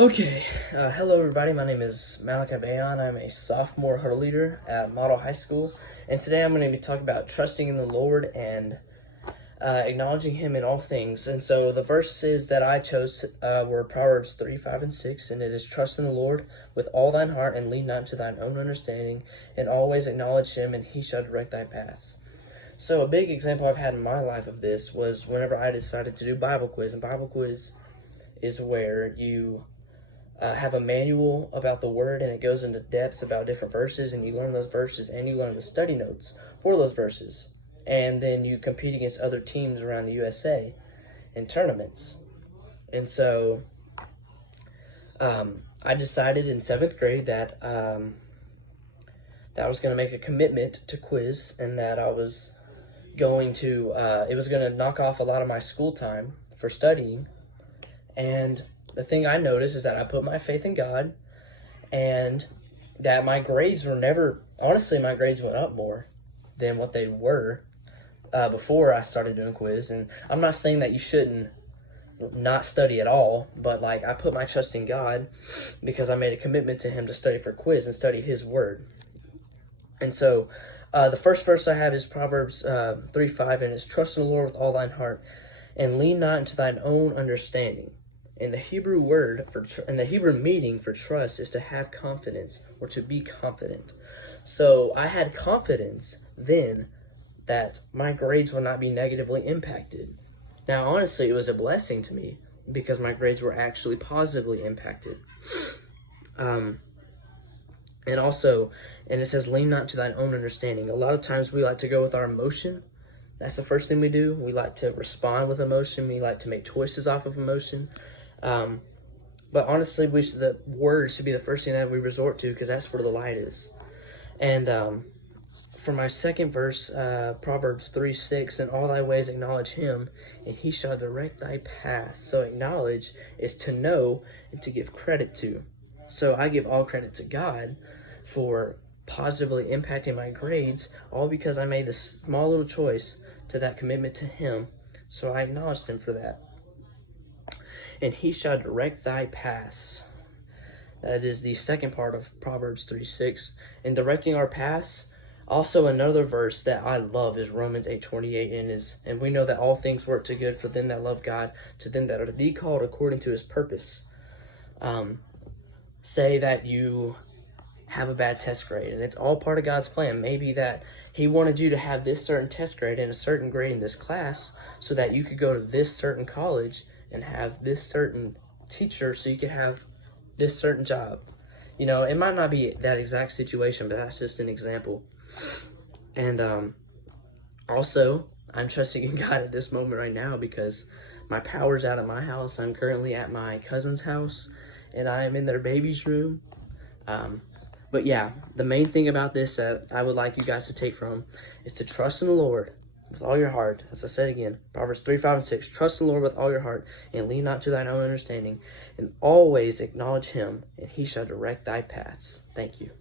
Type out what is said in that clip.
Okay, hello everybody. My name is Malachi FCA. I'm a sophomore huddle leader at Model High School, and today I'm going to be talking about trusting in the Lord and acknowledging Him in all things. And so the verses that I chose were Proverbs 3, 5, and 6, and it is trust in the Lord with all thine heart and lean not to thine own understanding, and always acknowledge Him, and He shall direct thy paths. So a big example I've had in my life of this was whenever I decided to do Bible quiz, and Bible quiz is where you have a manual about the word, and it goes into depths about different verses, and you learn those verses and you learn the study notes for those verses, and then you compete against other teams around the USA in tournaments. And so I decided in seventh grade that I was going to make a commitment to quiz, and that I was going to it was going to knock off a lot of my school time for studying. And the thing I noticed is that I put my faith in God, and that my grades were never, honestly, my grades went up more than what they were before I started doing quiz. And I'm not saying that you shouldn't not study at all, but like I put my trust in God because I made a commitment to Him to study for quiz and study His Word. And so the first verse I have is Proverbs 3, 5, and it's trust in the Lord with all thine heart and lean not into thine own understanding. And the Hebrew meaning for trust is to have confidence or to be confident. So I had confidence then that my grades would not be negatively impacted. Now, honestly, it was a blessing to me because my grades were actually positively impacted. And it says, lean not to thine own understanding. A lot of times we like to go with our emotion. That's the first thing we do. We like to respond with emotion. We like to make choices off of emotion. But honestly, the word should be the first thing that we resort to because that's where the light is. And for my second verse, Proverbs 3, 6, in all thy ways acknowledge Him, and He shall direct thy paths. So acknowledge is to know and to give credit to. So I give all credit to God for positively impacting my grades, all because I made this small little choice to that commitment to Him. So I acknowledged Him for that. And He shall direct thy paths. That is the second part of Proverbs 3, 6. In directing our paths, also another verse that I love is Romans 8, 28, and we know that all things work to good for them that love God, to them that are called according to His purpose. Say that you have a bad test grade, and it's all part of God's plan. Maybe that He wanted you to have this certain test grade and a certain grade in this class so that you could go to this certain college and have this certain teacher so you could have this certain job. You know, it might not be that exact situation, but that's just an example. And also, I'm trusting in God at this moment right now because my power's out at my house. I'm currently at my cousin's house, and I am in their baby's room. But yeah, the main thing about this that I would like you guys to take from is to trust in the Lord with all your heart. As I said again, Proverbs 3, 5, and 6, trust in the Lord with all your heart and lean not to thine own understanding, and always acknowledge Him, and He shall direct thy paths. Thank you.